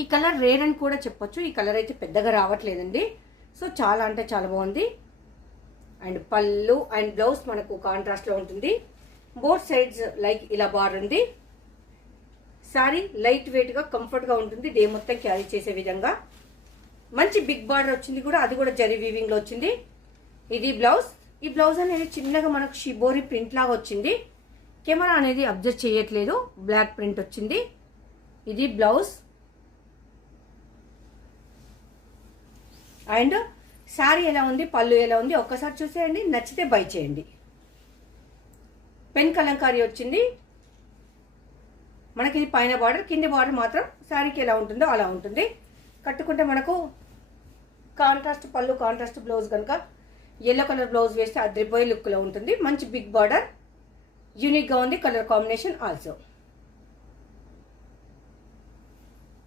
ఈ colour rare అని కూడా చెప్పొచ్చు. ఈ కలర్ అయితే పెద్దగా రావట్లేదండి. సో చాలా అంటే చాలా బాగుంది. అండ్ పళ్ళు అండ్ బ్లౌజ్ మనకు కాంట్రాస్ట్లో ఉంటుంది. బోత్ సైడ్స్ లైక్ ఇలా బార్ ఉంది. సారీ లైట్ వెయిట్గా కంఫర్ట్గా ఉంటుంది. డే మొత్తం క్యారీ చేసే విధంగా మంచి బిగ్ బార్డర్ వచ్చింది కూడా, అది కూడా జరీ వీవింగ్లో వచ్చింది. ఇది బ్లౌజ్. ఈ బ్లౌజ్ అనేది చిన్నగా మనకు షిబోరి ప్రింట్ లాగా వచ్చింది. కెమెరా అనేది అబ్జర్వ్ చేయట్లేదు. బ్లాక్ ప్రింట్ వచ్చింది. ఇది బ్లౌజ్. అండ్ శారీ ఎలా ఉంది, పళ్ళు ఎలా ఉంది ఒక్కసారి చూసేయండి. నచ్చితే బై చేయండి. పెన్ కలంకారీ వచ్చింది మనకి. ఇది పైన బార్డర్, కింది బార్డర్ మాత్రం శారీకి ఎలా ఉంటుందో అలా ఉంటుంది. కట్టుకుంటే మనకు కాంట్రాస్ట్ పళ్ళు, కాంట్రాస్ట్ బ్లౌజ్ కనుక ఎల్లో కలర్ బ్లౌజ్ వేస్తే అదిరిపోయే లుక్లో ఉంటుంది. మంచి బిగ్ బార్డర్, యూనిక్గా ఉంది కలర్ కాంబినేషన్ ఆల్సో.